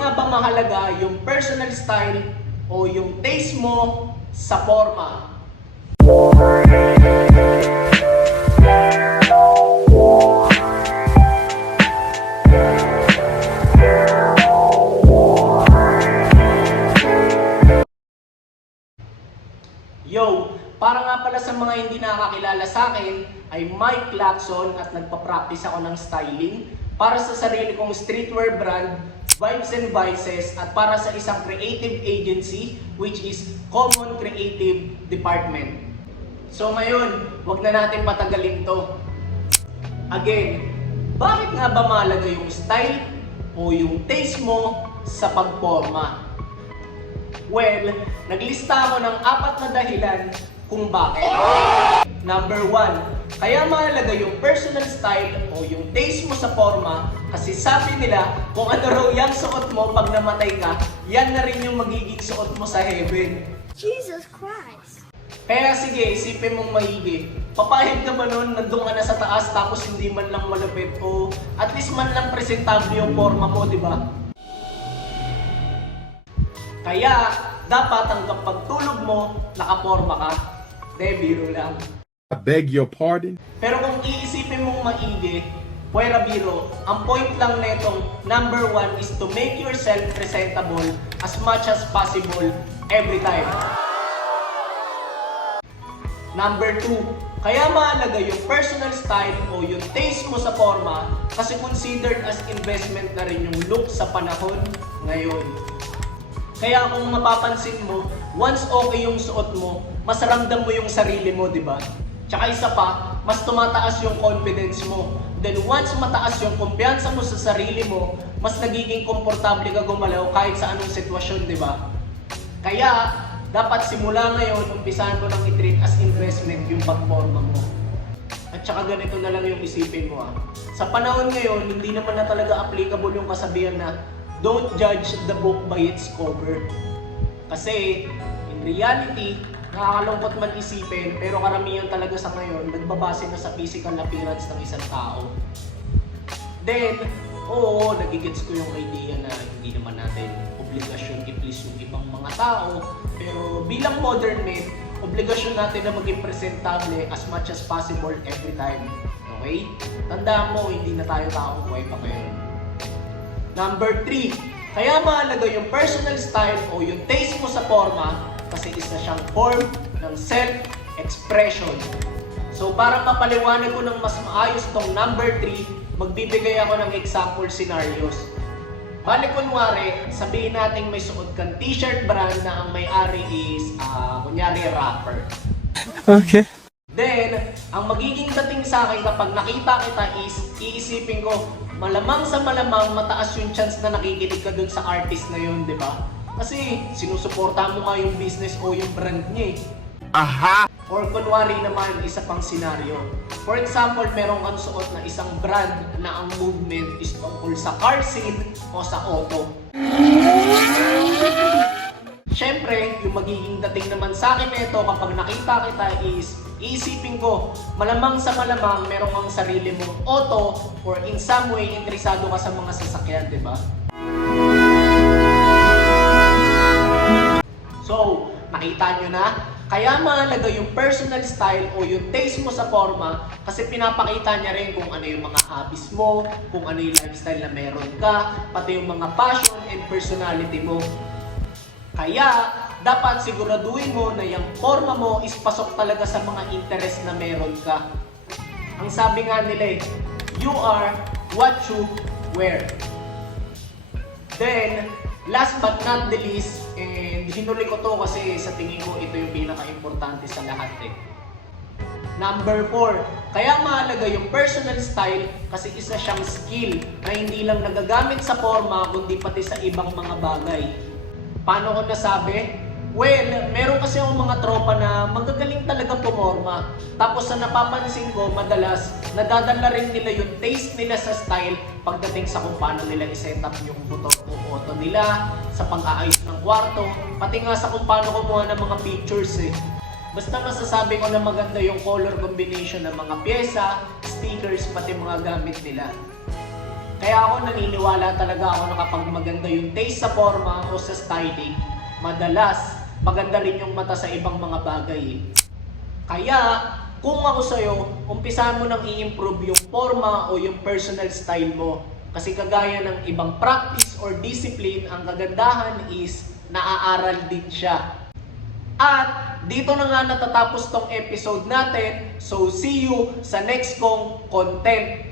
nga ba mahalaga yung personal style o yung taste mo sa forma? Yo! Para nga pala sa mga hindi nakakilala sa akin, ay Mike Lacson at nagpa-practice ako ng styling para sa sarili kong streetwear brand, Vibes and Vices, at para sa isang creative agency which is Common Creative Department. So ngayon, wag na natin patagalin to. Again, bakit nga ba mahalaga yung style o yung taste mo sa pagporma? Well, naglista ako ng 4 na dahilan kung bakit. Number 1, kaya mahalaga yung personal style o yung taste mo sa forma kasi sabi nila kung ano raw yung suot mo pag namatay ka, yan na rin yung magiging suot mo sa heaven. Jesus Christ! Kaya sige, isipin mong maigi. Papahid ka ba nun, nandun ka na sa taas tapos hindi man lang malupit o at least man lang presentable yung forma mo, di ba? Kaya, dapat hanggang pagtulog mo, nakaporma ka. Biro lang. I beg your pardon? Pero kung iisipin mong maigi, puwera biro, ang point lang netong number 1 is to make yourself presentable as much as possible every time. Number 2, kaya mahalaga yung personal style o yung taste mo sa forma kasi considered as investment na rin yung look sa panahon ngayon. Kaya kung mapapansin mo, once okay yung suot mo, mas ramdam mo yung sarili mo, di ba? Tsaka isa pa, mas tumataas yung confidence mo. Then once mataas yung kumpiyansa mo sa sarili mo, mas nagiging komportable ka gumalaw kahit sa anong sitwasyon, di ba? Kaya, dapat simula ngayon, umpisahan mo nang i-treat as investment yung pagporma mo. At saka ganito na lang yung isipin mo. Sa panahon ngayon, hindi naman na talaga applicable yung kasabihan na don't judge the book by its cover. Kasi, in reality, nakakalungkot man isipin, pero karamihan talaga sa ngayon, nagbabase na sa physical appearance ng isang tao. Then, oo, nagigets ko yung idea na hindi naman natin obligasyon i-please yung ibang mga tao, pero bilang modern men, obligasyon natin na maging presentable as much as possible every time. Okay? Tandaan mo, hindi na tayo taong buhay pa ngayon. Number 3, kaya mahalaga yung personal style o yung taste mo sa forma kasi isa siyang form ng self-expression. So para mapaliwanag ko ng mas maayos tong number 3, magbibigay ako ng example scenarios. Bali kunwari, sabihin natin may suot kang t-shirt brand na ang may-ari is, kunyari rapper. Okay. Then, ang magiging dating sa akin kapag nakita kita is, iisipin ko, malamang sa malamang mataas yung chance na nakikinig ka dun sa artist na yun, di ba? Kasi sinusuporta mo nga yung business o yung brand niya eh. Aha! Or kunwari naman, isa pang senaryo. For example, meron kang suot na isang brand na ang movement is tungkol sa car scene o sa auto. Siyempre, yung magiging dating naman sa akin nito kapag nakita kita is, iisipin ko, malamang sa malamang meron kang sarili mong auto or in some way interesado ka sa mga sasakyan, di ba? So, nakita nyo na? Kaya mahalaga yung personal style o yung taste mo sa forma kasi pinapakita niya rin kung ano yung mga hobbies mo, kung ano yung lifestyle na meron ka, pati yung mga passion and personality mo. Kaya, dapat siguraduhin mo na yung forma mo is pasok talaga sa mga interest na meron ka. Ang sabi nga nila eh, you are what you wear. Then, last but not the least, and hinuli ko to kasi sa tingin ko ito yung pinaka-importante sa lahat eh. Number 4, kaya mahalaga yung personal style kasi isa siyang skill na hindi lang nagagamit sa forma kundi pati sa ibang mga bagay. Paano ko nasabi? Well, meron kasi akong mga tropa na magagaling talaga pumorma. Tapos sa napapansin ko, madalas, nadadala rin nila yung taste nila sa style pagdating sa kung paano nila i-set up yung buto o auto nila, sa pang-aayos ng kwarto, pati nga sa kung paano kumuha ng mga pictures eh. Basta masasabi ko na maganda yung color combination ng mga pyesa, stickers, pati mga gamit nila. Kaya ako naniniwala talaga ako na kapag maganda yung taste sa forma o sa styling, madalas maganda rin yung mata sa ibang mga bagay. Kaya kung ako sa'yo, umpisahan mo nang i-improve yung forma o yung personal style mo. Kasi kagaya ng ibang practice or discipline, ang kagandahan is naaaral din siya. At dito na nga natatapos tong episode natin. So see you sa next kong content.